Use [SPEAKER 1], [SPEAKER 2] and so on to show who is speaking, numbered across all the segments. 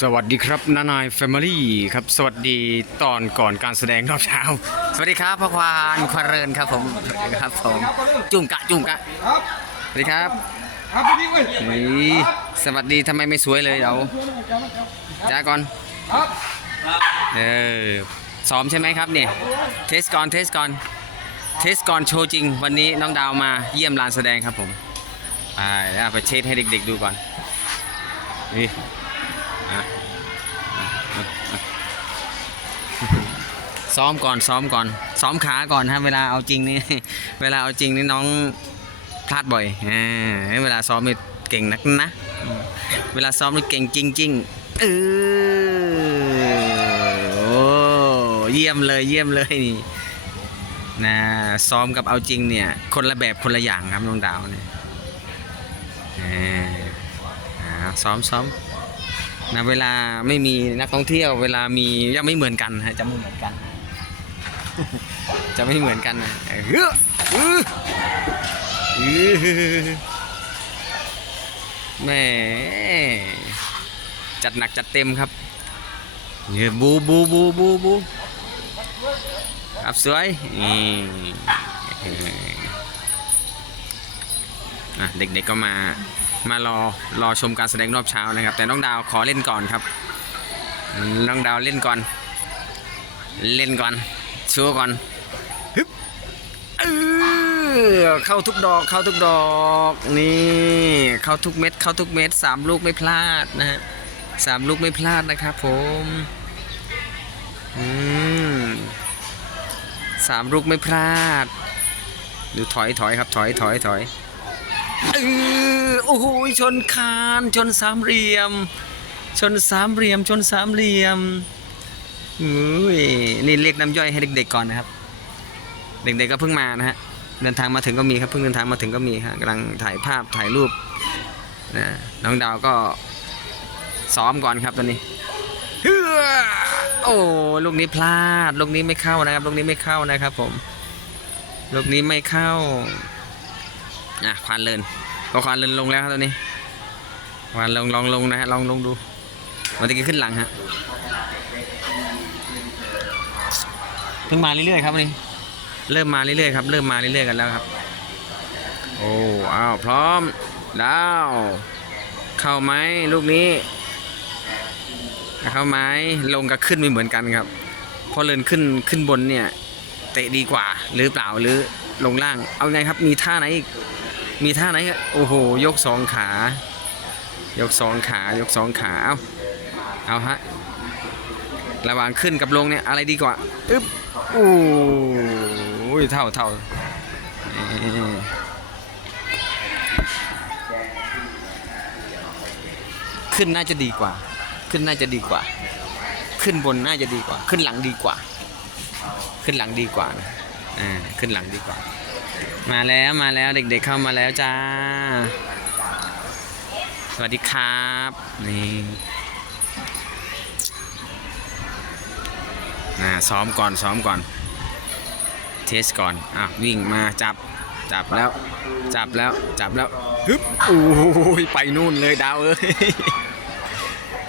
[SPEAKER 1] สวัสดีครับนานายแฟมิลี่ครับ สวัสดีตอนก่อนการแสดงรอบเช้า
[SPEAKER 2] สวัสดีครับพ่อควานควานเรินครับผมสวัสดีครับผมจุ่มกะจุ่มกะครับสวัสดีครับครับพี่เว้ยนี่สวัสดีทำไมไม่สวยเลยเราจ้าก่อนครับเออซ้อมใช่ไหมครับเนี่ยเทสก่อนเทสก่อนเทสก่อนโชว์จริง วันนี้น้องดาวมาเยี่ยมลานแสดงครับผมไปแล้วไปเช็ดให้เด็กๆดูก่อนนี่ ซ้อมก่อนซ้อมก่อน ซ้อมขาก่อนฮะเวลาเอาจริงนี่เวลาเอาจริงนี่น้องพลาดบ่อยอ่าเวลาซ้อมนี่เก่งนักนะ เวลาซ้อมนี่เก่งจริงๆเออโอ้เยี่ยมเลยเยี่ยมเลยนี่นะซ้อมกับเอาจริงเนี่ย คนละแบบคนละอย่างครับน้องดาวเนี่ยอ่าซ้อมซ้อมนะเวลาไม่มีนักท่องเที่ยว เวลามีจะไม่เหมือนกันฮะจะไม่เหมือนกัน จะไม่เหมือนกันนะเออฮ้อเออแม่จัดหนักจัดเต็มครับเนี่ยบูบูบูบูบูครับสวยนี่เด็กๆก็มามารอรอชมการแสดงรอบเช้านะครับ แต่น้องดาวขอเล่นก่อนครับ น้องดาวเล่นก่อน เล่นก่อน ชัวร์ก่อนฮึบเออเข้าทุกดอกเข้าทุกดอกนี่เข้าทุกเม็ดเข้าทุกเม็ดสามลูกไม่พลาดนะฮะสามลูกไม่พลาดนะครับผมอืมสามลูกไม่พลาดดูถอยถอยครับถอยถอยถอยเออโอ้โหชนคานชนสามเหลี่ยม ชนสามเหลี่ยมชนสามเหลี่ยม อุ้ยนี่เรียกน้ำย่อยให้เด็กๆก่อนนะครับ เด็กๆก็เพิ่งมานะฮะเดินทางมาถึงก็มีครับเพิ่งเดินทางมาถึงก็มีฮะกำลังถ่ายภาพถ่ายรูปนะน้องดาวก็ซ้อมก่อนครับตอนนี้โอ้ลูกนี้พลาดลูกนี้ไม่เข้านะครับลูกนี้ไม่เข้านะครับ ผมลูกนี้ไม่เข้าอะควานเลินพอควานเลินลงแล้วครับตอนนี้ควานลงลองลงนะฮะลองลงดูมันจะขึ้นหลังฮะ พิ่งมาเรื่อยๆครับวันนี่เริ่มมาเรื่อยๆครับ เริ่มมาเรื่อยๆกันแล้วครับ โอ้อ้าวพร้อมดาวเข้าไหมลูกนี้เข้าไหมลงกับขึ้นไม่เหมือนกันครับพราะเลินขึ้นขึ้นบนเนี่ย เตะดีกว่าหรือเปล่าหรือลงล่าง เอาไงครับมีท่าไหนอีกมีท่าไหนโอ้โหยกสองขา ยกสองขายกสองขาเอาเอาฮะ ระหว่างขึ้นกับลงเนี่ยอะไรดีกว่าอึ๊บโอ้ยเท่าเท่าขึ้นน่าจะดีกว่า ขึ้นน่าจะดีกว่า ขึ้นบนน่าจะดีกว่า ขึ้นหลังดีกว่า ขึ้นหลังดีกว่านะอ่าขึ้นหลังดีกว่า มาแล้วมาแล้วเด็กๆเข้ามาแล้วจ้า สวัสดีครับนี่ อ่าซ้อมก่อนซ้อมก่อน เทสก่อนอะวิ่งมาจับจับแล้ว จับแล้วจับแล้วฮึบโอ้ยไปนู่นเลยดาวเอ้ย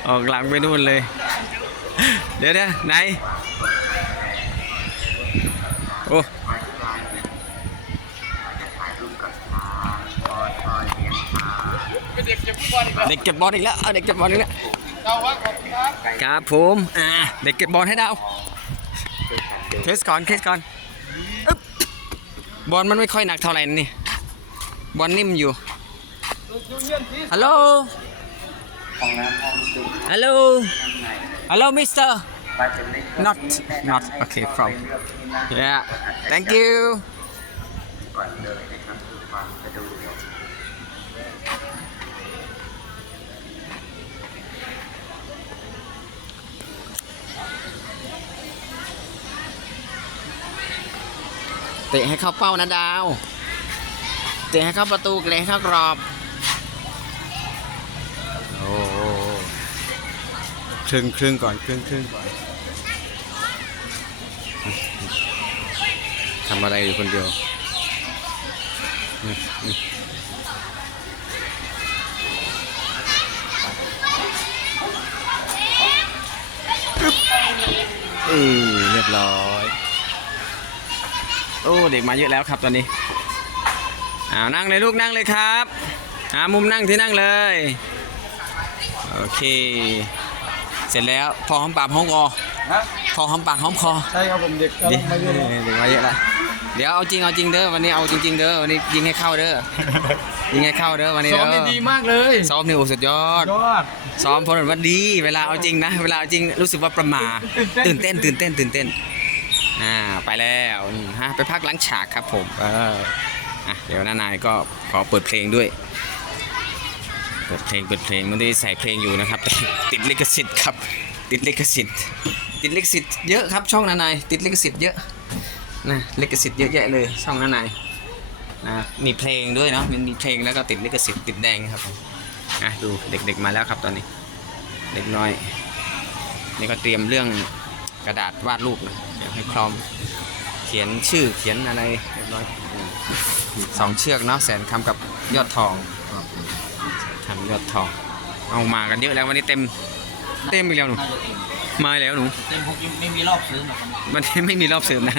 [SPEAKER 2] ออกหลังไปนู่นเลย เดี๋ยวเดี๋ยวไหนโอ้เด็กเก็บบอลอีกแล้วเด็กเก็บบอลอีกแล้วเจ้าวัดขอบคุณครับครับผมอ่าเด็กเก็บบอลให้ดาว เทสก่อนเทสก่อนอึ๊บบอลมันไม่ค่อยหนักเท่าไหร่นี่บอลนิ่มอยู่ฮัลโหลฮัลโหลฮัลโหลมิสเตอร์ not not okay from yeah thank you เตะให้เข้าเป้านะดาว เตะให้เข้าประตูเตะให้เข้ากรอบ โอ้โหครึ่งครึ่งก่อนครึ่งครึ่งก่อนทำอะไรอยู่คนเดียวอืมอืมเออเรียบร้อย โอ้เด็กมาเยอะแล้วครับตอนนี้อ้าวนั่งเลยลูกนั่งเลยครับหามุมนั่งที่นั่งเลยโอเค เสร็จแล้วพอหอมปากหอมคอฮะพอหอมปากหอมคอ
[SPEAKER 3] ใช่ครับผมเด็กกำเดี๋ลัยวงมา
[SPEAKER 2] เยอะเลยเดี๋ยวมาเยอะละเดี๋ยวเอาจริงเอาจริงเด้อวันนี้เอาจริงๆเด้อวันนี้ยิงให้เข้าเด้อยิงให้เข้าเด้อวันนี้ซ
[SPEAKER 1] ้อมเด้ได้อดีมากเลย
[SPEAKER 2] ซ้อมนี่โอ้สุดยอดยอดซ้อมพลว่าดี เวลาเอาจริงนะ เวลาเอาจริงรู้สึกว่าประหมาตื่ตื่นนเต้เต้นนตื่นเต้นตื่นเต้น อ่าไปแล้วอืมฮะไปพักหล้างฉากครับผมเอออะเดี๋ยวน้านายก็ขอเปิดเพลงด้วยเปิดเพลงเปิดเพลงไม่ได้ใส่เพลงอยู่นะครับแต่ติดลิขสิทธิ์ครับ ติดลิขสิทธิ์ ติดลิขสิทธิ์เยอะครับช่องน้านายติดลิขสิทธิ์เยอะนะลิขสิทธิ์เยอะแยะเลยช่องน้านายนะมีเพลงด้วยเนาะมันมีเพลงแล้วก็ติดลิขสิทธิ์ติดแดงครับผมอะดูเด็กๆมาแล้วครับตอนนี้ เด็กน้อยนี่ก็เตรียมเรื่อง กระดาษวาดรูปนะเดี๋ยวให้พร้อมเขียนชื่อเขียนอะไรเรียบร้อยอืมสองเชือกเนาะแสนคำกับยอดทองทำยอดทอง เอามากันเยอะแล้ววันนี้เต็ม เต็มอีกแล้วหนูน่าจะเต็มมาแล้วหนู
[SPEAKER 3] เต็มพวกยังไม่มีรอบซื้อหรอกครับ
[SPEAKER 2] วันนี้ไม่มีรอบเสริมนะ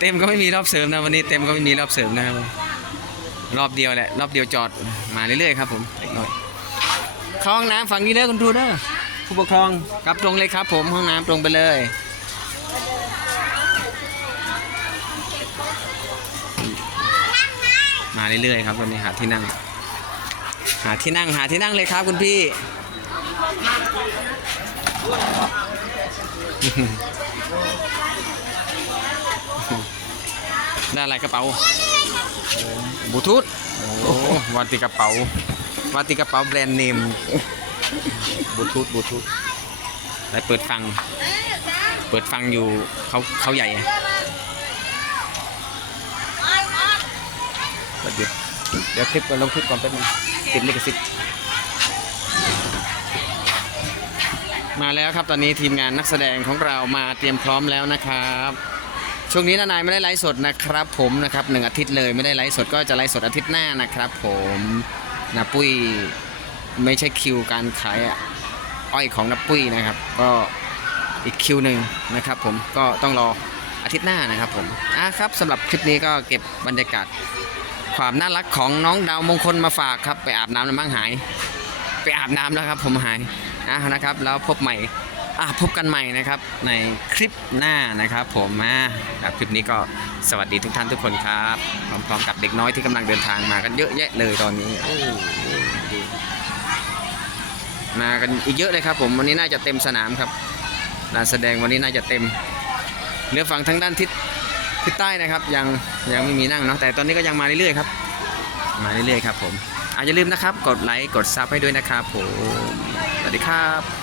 [SPEAKER 2] เต็มก็ไม่มีรอบเสริมนะวันนี้เต็มก็ไม่มีรอบเสริมนะครับรอบเดียวแหละรอบเดียวจอดมาเรื่อยๆครับผมเล็กน้อยเข้าห้องน้ำฝั่งนี้เด้อคุณครูเด้อผู้ปกครองกลับตรงเลยครับ ผมห้องน้ำตรงไปเลย มาเรื่อยๆครับวันนี้หาที่นั่ง หาที่นั่งหาที่นั่งเลยครับคุณพี่ ได้อะไรกระเป๋าบูทูธโอ้วันติกระเป๋าวันติกระเป๋าแบรนด์เนมบูทูธบูทูธไปเปิดฟัง เปิดฟังอยู่เขาเขาใหญ่ เดี๋ยวเดี๋ยวคลิปก่อนลงคลิปก่อนแป๊บนึงติดลิขสิทธิ์มาแล้วครับตอนนี้ทีมงานนักแสดงของเรามาเตรียมพร้อมแล้วนะครับ ช่วงนี้นานายไม่ได้ไลฟ์สดนะครับ ผมนะครับหนึ่งอาทิตย์เลยไม่ได้ไลฟ์สดก็จะไลฟ์สดอาทิตย์หน้านะครับ ผมนาปุ้ยไม่ใช่คิวการขายอ้อยของนาปุ้ยนะครับ ก็อีกคิวหนึ่งนะครับ ผมก็ต้องรอ อาทิตย์หน้านะครับผมอะครับสำหรับคลิปนี้ก็เก็บบรรยากาศ ความน่ารักของน้องดาวมงคลมาฝากครับ ไปอาบน้ำแล้วมั่งหาย ไปอาบน้ำแล้วครับ ผมหายอะนะครับ แล้วพบใหม่อะพบกันใหม่นะครับในคลิปหน้านะครับ ผมมาครับคลิปนี้ก็สวัสดีทุกท่านทุกคนครับพร้อมๆกับเด็กน้อยที่กำลังเดินทางมากันเยอะแยะเลยตอนนี้มากันอีกเยอะเลยครับ ผมวันนี้น่าจะเต็มสนามครับลานแสดงวันนี้น่าจะเต็ม เนื้อฝั่งทางด้านทิศทิศใต้นะครับยังยังไม่มีนั่งเนาะแต่ตอนนี้ก็ยังมาเรื่อยๆครับ มาเรื่อยๆครับผมอาจจะลืมนะครับ กดไลค์กดซับให้ด้วยนะครับผมสวัสดีครับ